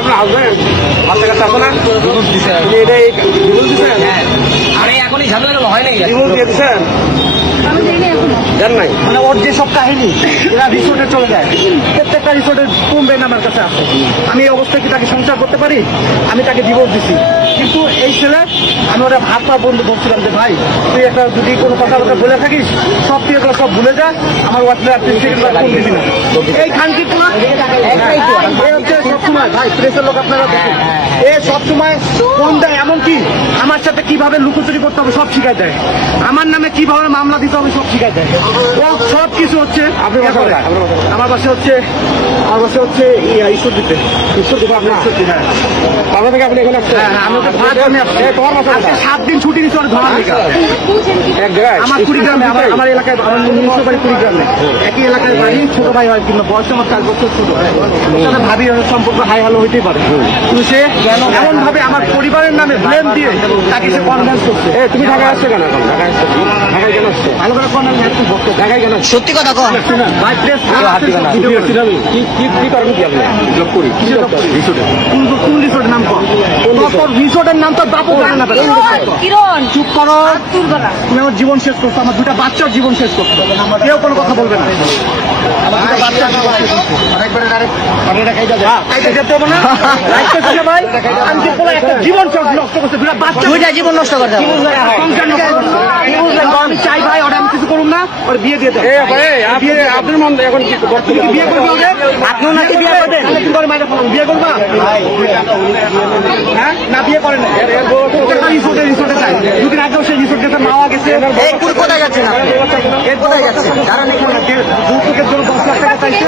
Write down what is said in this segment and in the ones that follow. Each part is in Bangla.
আপনার হাজবেন্ড বাচ্চা কাছে আসো না আরে এখনই ঝামেলা হয় নাকি ডিভোর্স দিয়ে দিচ্ছেন জান নাই মানে ওর যে সব কাহিনী এরা রিসোর্টে চলে যায়, প্রত্যেকটা রিসোর্টের কমবেন আমার কাছে আসে। আমি এই অবস্থায় কি তাকে সংসার করতে পারি? আমি তাকে ডিভোর্স দিছি, কিন্তু এই ছেলে আমি ওরা ভাত পা বন্ধু বলছিলাম যে ভাই তুই একটা যদি কোনো কথাবার্তা বলে থাকিস সব তুই এগুলো সব ভুলে যা, আমার হোয়াটসঅ্যাপ তুই সেকেন্ডবার ফোন দিবি না। এই খানকি তোমার হচ্ছে সবসময় ভাই প্রেসের লোক আপনারা দেখেন, এ সবসময় ফোন দেয়, এমনকি আমার সাথে কিভাবে লুকোচুরি করতে হবে সব শিখাই দেয়, আমার নামে কিভাবে মামলা দিতে হবে সব শিখাই দেয়। ও সব কিছু হচ্ছে আমার বাসা হচ্ছে ঈশ্বর দিতে আপনার বাবা থেকে আপনি এখানে আসছেন আমি ওকে ভাত আমি তোমার বাসা আজকে 7 দিন ছুটি নিচ্ছি ওর ধরার লেগে। এক জায়গায় আমার কুড়িগ্রামে আমার এলাকায় আমার নিজস্ব বাড়ি কুড়িগ্রামে, একই এলাকায় বাড়ি, ছোট ভাই হয় কিন্তু বয়স আমার 4 বছর ছোট। ওর সাথে ভাবি সম্পর্ক হাই হ্যালো হইতেই পারে, কিন্তু সে এমন ভাবে আমার পরিবারের নামে ব্লেম দিয়ে তাকে সে কনভিন্স করছে। তুমি ঢাকায় আসছো কেন এখন ঢাকায় আসছো ঢাকায় কেন আসছো ভালো করে ঢাকায় কেন আসছো সত্যি কথা কন ভাই প্লেস কি করেন কি আপনি জব করি কি জব করেন রিসোর্টে কোন রিসোর্টের নাম কর, তোর রিসোর্টের নাম তো বাপু জানে না। কিরণ চুপ করো, তোর গলা তুমি আমার জীবন শেষ করছো, আমার 2টা বাচ্চার জীবন শেষ করছো, কেউ কোনো কথা বলবে না। আমার 2টা বাচ্চার জীবন শেষ করছো। খাইতে যেতে হবে না, রাখতে ছিল ভাই, আমি যে বলে একটা জীবন শেষ নষ্ট করছে, 2টা বাচ্চা দুইটা জীবন নষ্ট করতে হবে। সংসার নষ্ট করছে। আমি চাই ভাই ওটা আমি কিছু করুন না, ওর বিয়ে দিয়ে দেবো। আপনার মন এখন কি তুমি কি বিয়ে করবে ওকে? আপনিও নাকি বিয়ে করবেন? তাহলে তুমি ওর মাইরে ফেলুন, বিয়ে করবা? হ্যাঁ না বিয়ে করেন না, প্রত্যেকটা রিসোর্টে যায়। 2 দিন আগেও সেই রিসোর্টে মাওয়া গেছে। এই কোথায় যাচ্ছেন আপনি? এর কোথায় যাচ্ছেন? কারণ এখানে যৌতুকের জন্য 10 লাখ টাকা চাইছে,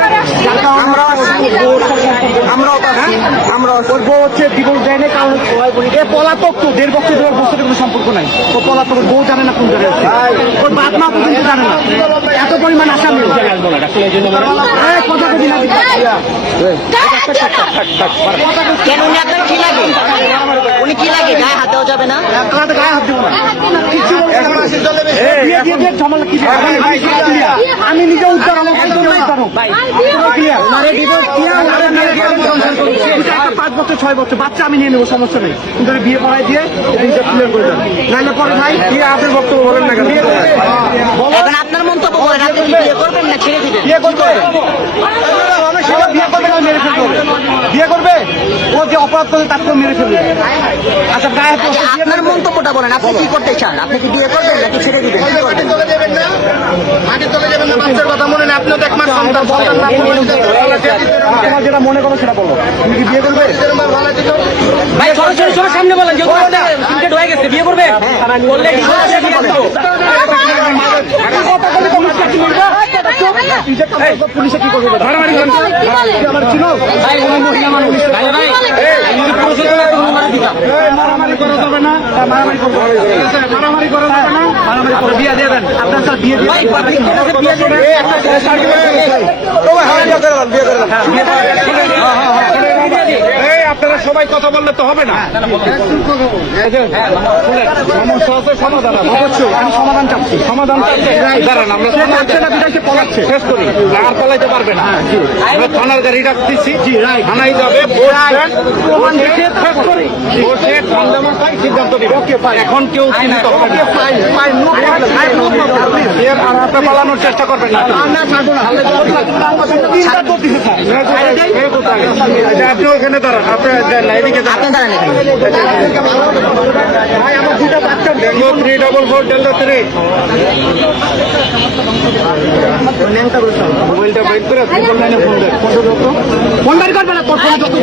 আমরাও ওর বউ হচ্ছে ডিভোর্স দেয় না, কারণ এ পলাতক তো 1.5 বছর 1.5 বছরের কোনো সম্পর্ক নাই। ও পলাতক, ওর বউ জানে না কোন জায়গায় আছে, ওর বাপ মা পর্যন্ত জানে না, এত পরিমাণ আসামি। কথা কবি না কেন উনি আপনার কি লাগে? উনি কি লাগে? গায়ে হাতেও যাবে না? গায়ে হাত দিব না, কিচ্ছু বলবো না। বিয়ে দিয়ে দিয়ে ঝামেলা কি আমি নিজে উদ্ধার হবো, 5 বছর 6 বছর বাচ্চা আমি নিয়ে নেবো, সমস্যা নেই, কিন্তু বিয়ে করাই দিয়ে জিনিসটা ক্লিয়ার করে দেন, নাহলে পরে ভাই কি আপনার বক্তব্য বলেন না কেন? এখন আপনার মন্তব্য বলেন, আপনি কি বিয়ে করবেন না ছেড়ে দিবেন? বিয়ে করবে, বিয়ে করবে না মেরে ফেলবে, বিয়ে করবে, ও যে অপরাধ করে তাকে মেরে ফেলবে। আচ্ছা গায়ে হাত আচ্ছা, আপনার মন্তব্যটা বলেন, আপনি কি করতে চান? আপনি কি বিয়ে করবেন নাকি ছেড়ে দিবেন? কি করবেন? বাচ্চার কথা মনে নেই, আপনিও তো 1 মাস সন্তান, তোমার যেটা মনে করো সেটা বলো। তুমি কি বিয়ে করবে? ভাই সরাসরি সামনে বলেন যে সিনকেট হয়ে গেছে, বিয়ে করবে? বললে কি পুলিশে কি করবে? আমার চিনো ভাই উনি মহিলা মানুষ। ভাই ভাই মারামারি করা যাবে না, মারামারি করবো, মারামারি করা যাবে না, মারামারি করে বিয়ে দিয়ে দেন। আপনার স্যার বিয়ে দিয়ে আপনারা সবাই কথা বললে তো হবে না, সমস্যা আছে, সমাধান অবশ্যই আমি সমাধান চাচ্ছি, সমাধান দাঁড়ান, আমরা বিদায়কে পলাচ্ছে শেষ করি, আর পলাইতে পারবে না। আমরা থানার গাড়ি রাখতেছি, থানায় যাবে, সিদ্ধান্ত নেবে। এখন কেউ চিন্তিত হবে না, আর আপনি পালানোর চেষ্টা করবেন না। আপনি ওখানে দাঁড়ান, আপনি এদিকে আপনি দাঁড়ান এখানে। আমার 2টা বাচ্চা 344 ডেল্টা 3 মোবাইলটা বাইক করে ফোন বের করবে না, তোর ফোন যত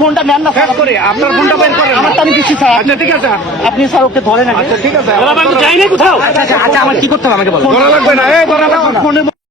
ফোনটা নেন না করে, আপনার ফোনটা বের করে, আমার তো আমি কিছু স্যার। আচ্ছা ঠিক আছে, আপনি স্যার ওকে ধরেন। আচ্ছা ঠিক আছে, যাইনি কোথাও। আচ্ছা আমার কি করতে হবে আমাকে বলো। ধরা লাগবে না, ধরা লাগবে না।